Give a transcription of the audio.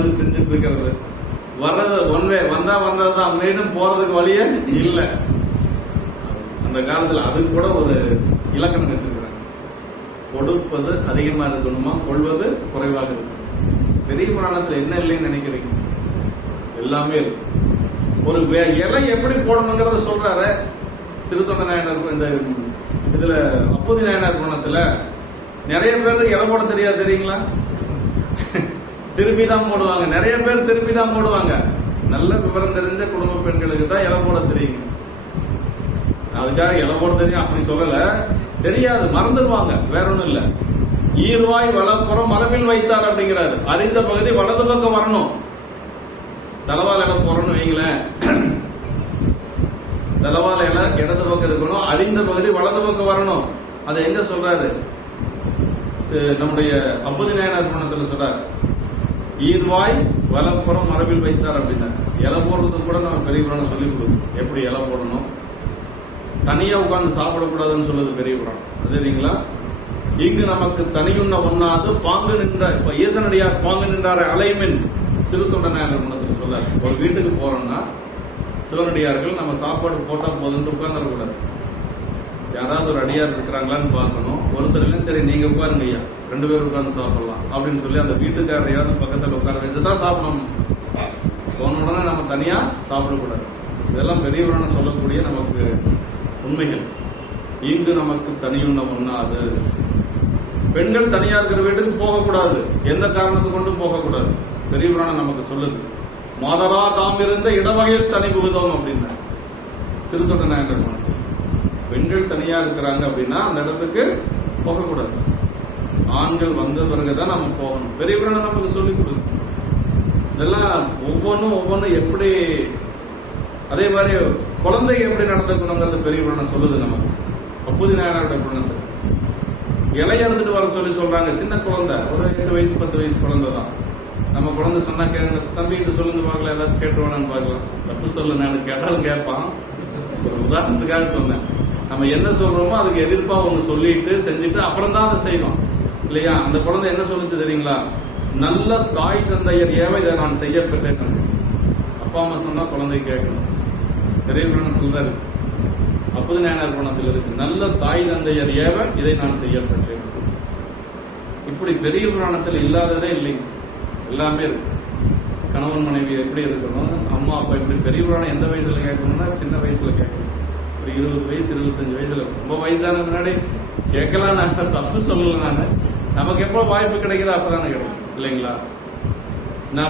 மாதிரி செஞ்சுட்டு இருக்கிறது. வர்றது ஒன்வே வந்தா வந்ததுதான், மீண்டும் போறதுக்கு வழியே இல்லை. அந்த காலத்துல அது கூட ஒரு இலக்கணம் வச்சிருக்கிறாங்க. கொடுப்பது அதிகமா இருக்கணுமா, கொள்வது குறைவாக இருக்கணும். பெரிய புராணத்துல என்ன இல்லைன்னு நினைக்கிறீங்க? எல்லாமே இருக்கு. ஒரு இலை எப்படி போடணுங்கிறத சொல்றாரு சிறுத்தொண்ட நாயனார். இந்த இதுல அப்போதி நாயனார் புராணத்துல நிறைய பேருக்கு இலை போட தெரியாது, தெரியுங்களா? திருப்பி தான் போடுவாங்க. நிறைய பேர் திருப்பி தான் போடுவாங்க. நல்ல விவரம் தெரிஞ்ச குடும்ப பெண்களுக்கு தான் இலை போட தெரியுங்க. அதுக்காக இலை போட தெரியும் அப்படி சொல்லல, தெரியாது, மறந்துடுவாங்க, வேற ஒண்ணும் இல்ல. ஈர்வாய் வலப்புறம் மரபில் வைத்தார் அப்படிங்கிறாரு. அறிந்த பகுதி வலது பக்கம் வரணும். தலவால் இலை போறோம்னு வைங்களேன், தலவால் இலை இடது பக்கம் இருக்கணும், அறிந்த பகுதி வலது பக்கம் வரணும். அதை எங்க சொல்றாரு? நம்முடைய அப்போதி நாயனார் புராணத்துல சொல்றாரு, ஈர்வாய் வலப்புறம் மரபில் வைத்தார் அப்படின்னா. இலை போடுறது கூட நம்ம பெரிய புராணம் சொல்லி கொடுக்கும், எப்படி இலை போடணும். தனியா உட்கார்ந்து சாப்பிடக்கூடாதுன்னு சொல்லுது பெரிய புராணம். அது இல்லைங்களா? இங்கு நமக்கு தனியுண்ண ஒண்ணாது பாங்கு நின்ற, இப்ப ஈசனடியார் பாங்கு நின்றார அலைமின் சிறுத்தொண்ட நாயனார் புராணத்துல சொல்றாரு. ஒரு வீட்டுக்கு போறோம்னா சிவனடியார்கள் நம்ம சாப்பாடு போட்டா போதுன்னு உட்கார்ந்துடக்கூடாது. யாராவது ஒரு அடியார் இருக்கிறாங்களான்னு பார்க்கணும். ஒருத்தர் சரி நீங்க உட்காருங்க ஐயா, 2 பேர் உட்கார்ந்து சாப்பிடலாம் அப்படின்னு சொல்லி அந்த வீட்டுக்காரையாவது பக்கத்தில் உட்கார வச்சுதான் சாப்பிடணும். போன உடனே நம்ம தனியா சாப்பிடக்கூடாது. இதெல்லாம் பெரியவரான சொல்லக்கூடிய நமக்கு உண்மைகள். இங்கு நமக்கு தனியுண்ண ஒண்ணாது. பெண்கள் தனியா இருக்கிற வீட்டுக்கு போகக்கூடாது, எந்த காரணத்தை கொண்டு போகக்கூடாது. பெரியவரான நமக்கு சொல்லுது. மாதரா தாம் இருந்த இடவகையில் தனி புகுதம் அப்படின்னா சிறுத்தொண்ட நாயகர். பெண்கள் தனியா இருக்கிறாங்க அப்படின்னா அந்த இடத்துக்கு போகக்கூடாது. ஆண்கள் வந்த பிறகுதான் நம்ம போகணும். பெரியவரான நமக்கு சொல்லிக் கொடுக்கும். இதெல்லாம் ஒவ்வொன்றும் எப்படி, அதே மாதிரி குழந்தைங்க எப்படி நடந்துக்கணுங்கிறது பெரியவரான சொல்லுது நமக்கு. அப்போதி நாயனாருடைய குழந்தை இலைய இருந்துட்டு வர சொல்லி சொல்றாங்க. சின்ன குழந்தை, ஒரு 8 வயசு 10 வயசு குழந்தை தான். நம்ம குழந்தை சொன்னா கேட்க, தம்பிகிட்ட சொல்லுங்க பார்க்கல, ஏதாவது கேட்டுருவானு பார்க்கலாம். தப்பு சொல்ல, நான் கேட்டாலும் கேட்பான். ஒரு உதாரணத்துக்காக சொன்னேன். நம்ம என்ன சொல்றோமோ அதுக்கு எதிர்ப்பா ஒண்ணு சொல்லிட்டு செஞ்சுட்டு அப்புறம் தான் அதை செய்வோம் இல்லையா? அந்த குழந்தை என்ன சொல்லுச்சு தெரியுங்களா? நல்ல தாய் தந்தையர் ஏவ இதை நான் செய்யப்பட்டேன். அப்பா அம்மா சொன்னா குழந்தை கேட்கணும். பெரிய புராணத்தில் தான் இருக்கு, அப்போது நாயனார் புராணத்தில் இருக்கு. நல்ல தாய் தந்தையர் ஏவ இதை நான் செய்யப்பட்டேன். இப்படி பெரிய புராணத்தில் இல்லாததே இல்லைங்க, எல்லாமே இருக்கு. கணவன் மனைவி எப்படி இருக்கணும், அம்மா அப்பா எப்படி. பெரிய புராணம் எந்த வயசுல கேட்கணும்னா சின்ன வயசுல கேட்கணும். ஒரு 20 வயசு 25 வயசுல, ரொம்ப வயசான முன்னாடி கேட்கலாம். நான் தப்பு சொல்லல, நான் நமக்கு எப்போ வாய்ப்பு கிடைக்குதோ அப்பதானே கிடைக்கும் இல்லைங்களா?